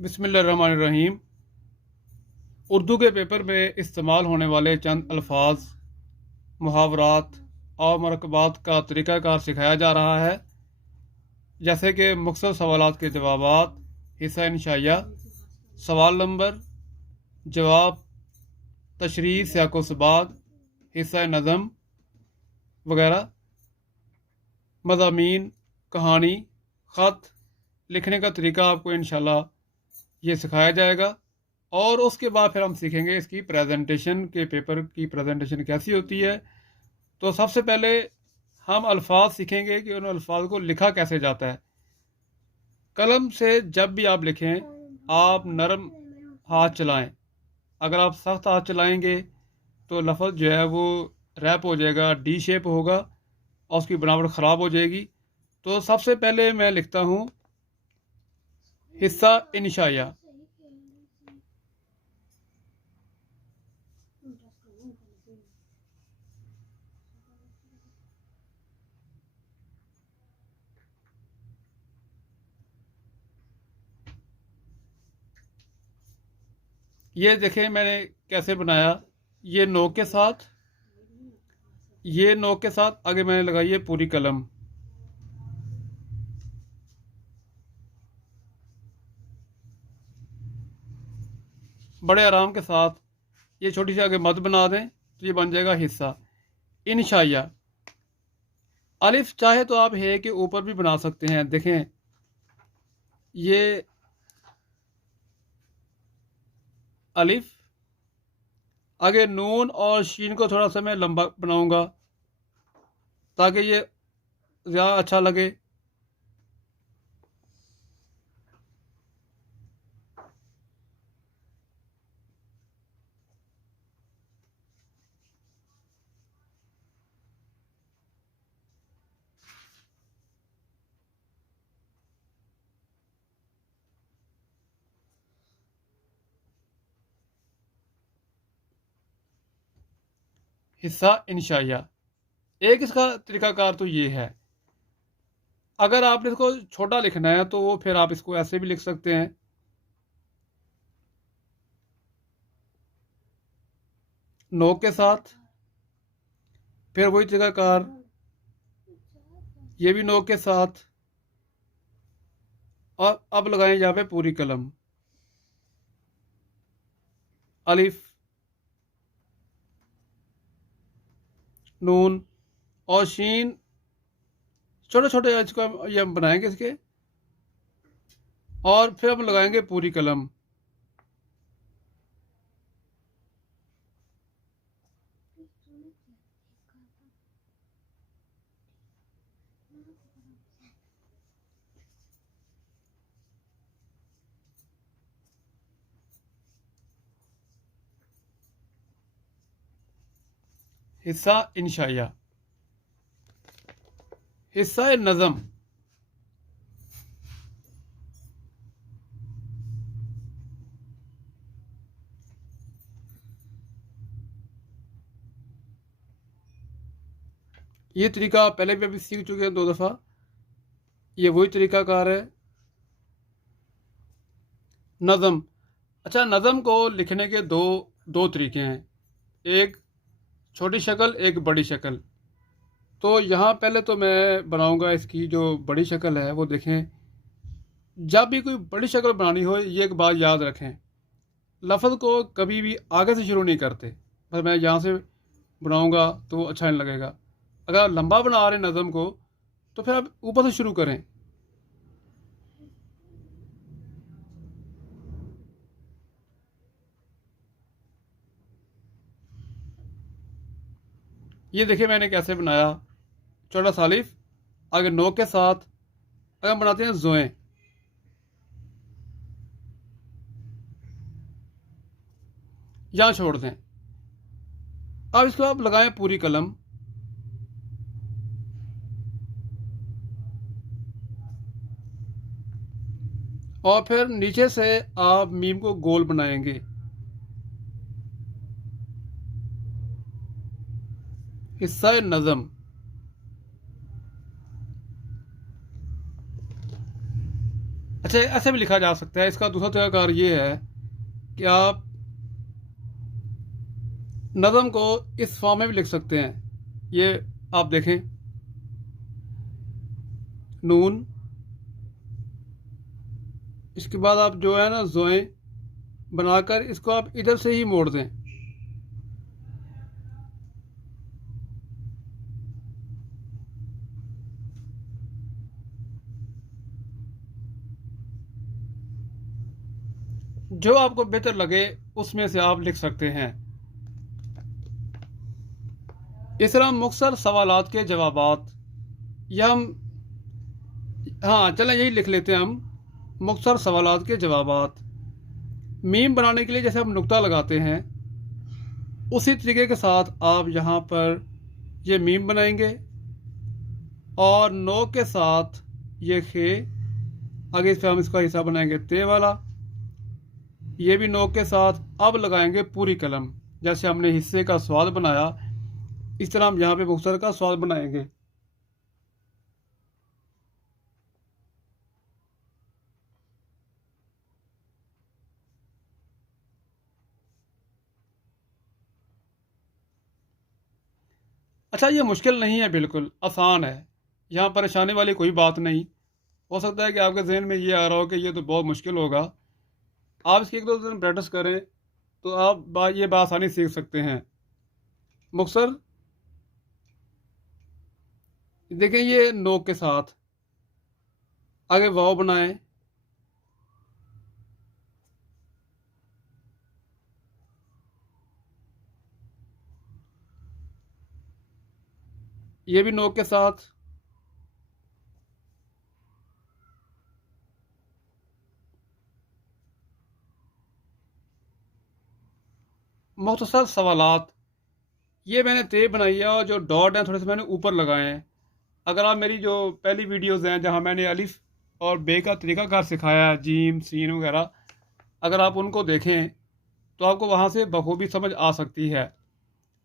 बिस्मिल्लाहिर्रहमानिर्रहीम। उर्दू के पेपर में इस्तेमाल होने वाले चंद अल्फाज, मुहावरात और मरकबात का तरीक़ाकार सिखाया जा रहा है, जैसे कि मुख्तसर सवालात के जवाबात, हिस्सा इंशाइया, सवाल नंबर, जवाब, तशरीह सियाको सबाक, हिस्सा नज़म वगैरह, मज़ामीन, कहानी, ख़त लिखने का तरीका आपको इंशाल्लाह ये सिखाया जाएगा। और उसके बाद फिर हम सीखेंगे इसकी प्रेजेंटेशन के पेपर की प्रेजेंटेशन कैसी होती है। तो सबसे पहले हम अल्फाज सीखेंगे कि उन अल्फाज को लिखा कैसे जाता है। कलम से जब भी आप लिखें, आप नरम हाथ चलाएं। अगर आप सख्त हाथ चलाएंगे तो लफ्ज़ जो है वो रैप हो जाएगा, डी शेप होगा और उसकी बनावट ख़राब हो जाएगी। तो सबसे पहले मैं लिखता हूँ हिस्सा इंशाइया। ये देखें मैंने कैसे बनाया। ये नोक के साथ, ये नोक के साथ आगे मैंने लगाई है पूरी कलम। बड़े आराम के साथ ये छोटी सी आगे मद बना दें तो ये बन जाएगा हिस्सा इंशाइया। अलिफ चाहे तो आप हे के ऊपर भी बना सकते हैं। देखें ये अलिफ, आगे नून और शीन को थोड़ा सा मैं लंबा बनाऊंगा ताकि ये ज़्यादा अच्छा लगे। हिस्सा इंशाइया। एक इसका तरीकाकार तो ये है, अगर आपने इसको छोटा लिखना है तो फिर आप इसको ऐसे भी लिख सकते हैं। नोक के साथ, फिर वही तरीकाकार, ये भी नोक के साथ, और अब लगाएं यहाँ पे पूरी कलम। अलिफ, नून और शीन, छोटे छोटे इसको ये हम बनाएंगे इसके, और फिर हम लगाएंगे पूरी कलम। हिस्सा इंशाइया। हिस्सा नज़म। ये तरीका पहले भी अभी सीख चुके हैं 2 दफ़ा। ये वही तरीकाकार है। नज़म, अच्छा नज़म को लिखने के दो दो तरीके हैं, एक छोटी शक्ल, एक बड़ी शक्ल। तो यहाँ पहले तो मैं बनाऊंगा इसकी जो बड़ी शक्ल है वो। देखें जब भी कोई बड़ी शक्ल बनानी हो, ये एक बात याद रखें, लफ्ज़ को कभी भी आगे से शुरू नहीं करते। बस मैं यहाँ से बनाऊंगा तो अच्छा नहीं लगेगा। अगर आप लंबा बना रहे हैं नज़म को तो फिर आप ऊपर से शुरू करें। ये देखिए मैंने कैसे बनाया। छोटा सालिफ, आगे नो के साथ, अगर हम बनाते हैं जोएं, यहाँ छोड़ दें। अब इसको आप लगाएं पूरी कलम। और फिर नीचे से आप मीम को गोल बनाएंगे। हिस्सा नज़म। अच्छा, ऐसे भी लिखा जा सकता है। इसका दूसरा तरीकाकार ये है कि आप नज़म को इस फॉर्म में भी लिख सकते हैं। ये आप देखें, नून, इसके बाद आप जो है ना ज़ोएं बनाकर इसको आप इधर से ही मोड़ दें। जो आपको बेहतर लगे उसमें से आप लिख सकते हैं। इस तरह मुख्तसर सवालात के जवाबात, या हम, हाँ चलें यही लिख लेते हैं हम, मुख्तसर सवालात के जवाबात। मीम बनाने के लिए जैसे हम नुक्ता लगाते हैं, उसी तरीके के साथ आप यहाँ पर ये मीम बनाएंगे और नो के साथ ये खे, आगे इस पर हम इसका हिस्सा बनाएंगे ते वाला, ये भी नो के साथ। अब लगाएंगे पूरी कलम, जैसे हमने हिस्से का स्वाद बनाया इस तरह हम यहाँ पे मुख्तसर का स्वाद बनाएंगे। अच्छा, ये मुश्किल नहीं है, बिल्कुल आसान है, यहाँ परेशानी वाली कोई बात नहीं। हो सकता है कि आपके जहन में ये आ रहा हो कि ये तो बहुत मुश्किल होगा। आप इसकी 1-2 दिन प्रैक्टिस करें तो आप ये बासानी सीख सकते हैं। मुख्तसर देखें, ये नो के साथ आगे वाव बनाएं, ये भी नो के साथ, मुख्तसर सवालात। ये मैंने ते बनाई है और जो डॉट हैं थोड़े से मैंने ऊपर लगाए हैं। अगर आप मेरी जो पहली वीडियोस हैं जहाँ मैंने अलिफ और बे का तरीकाकार सिखाया है, जीम सीन वगैरह, अगर आप उनको देखें तो आपको वहाँ से बखूबी समझ आ सकती है।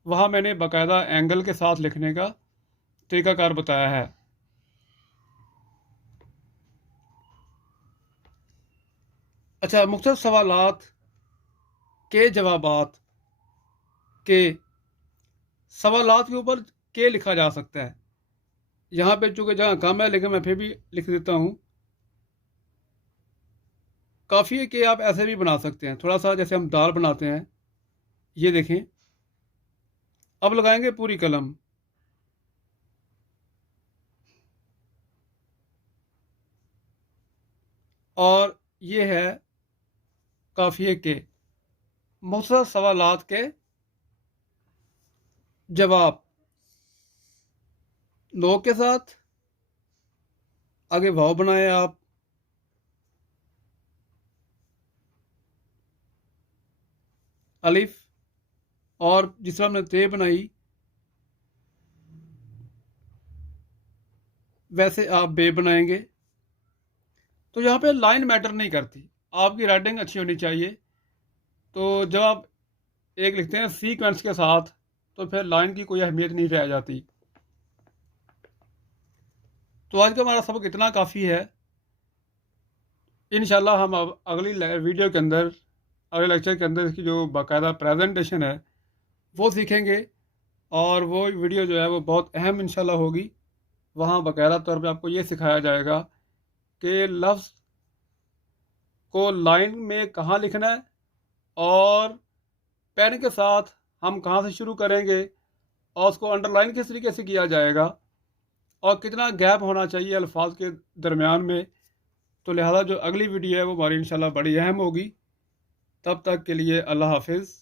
वहाँ मैंने बाकायदा एंगल के साथ लिखने का तरीकाकार बताया है। अच्छा, मुख्तसर सवालात के जवाबात के सवालात के ऊपर के लिखा जा सकता है। यहाँ पे चूँकि जगह कम है लेकिन मैं फिर भी लिख देता हूँ। काफ़ी है कि आप ऐसे भी बना सकते हैं, थोड़ा सा जैसे हम दाल बनाते हैं। ये देखें, अब लगाएंगे पूरी कलम, और ये है काफ़िए के मुख्तसर सवालात के जवाब, नो के साथ आगे वाव बनाए आप, अलिफ, और जिस तरह हमने ते बनाई वैसे आप बे बनाएंगे। तो यहाँ पे लाइन मैटर नहीं करती, आपकी राइटिंग अच्छी होनी चाहिए। तो जब आप एक लिखते हैं सीक्वेंस के साथ तो फिर लाइन की कोई अहमियत नहीं रह जाती। तो आज का हमारा सबक इतना काफ़ी है। इंशाल्लाह हम अब अगली वीडियो के अंदर, अगले लेक्चर के अंदर इसकी जो बाकायदा प्रेजेंटेशन है वो सीखेंगे, और वो वीडियो जो है वो बहुत अहम इंशाल्लाह होगी। वहाँ बाकायदा तौर पे आपको ये सिखाया जाएगा कि लफ्ज़ को लाइन में कहाँ लिखना है, और पेन के साथ हम कहाँ से शुरू करेंगे, और उसको अंडरलाइन किस तरीके से किया जाएगा, और कितना गैप होना चाहिए अल्फाज के दरमियान में। तो लिहाजा जो अगली वीडियो है वो हमारी इंशाल्लाह बड़ी अहम होगी। तब तक के लिए अल्लाह हाफिज़।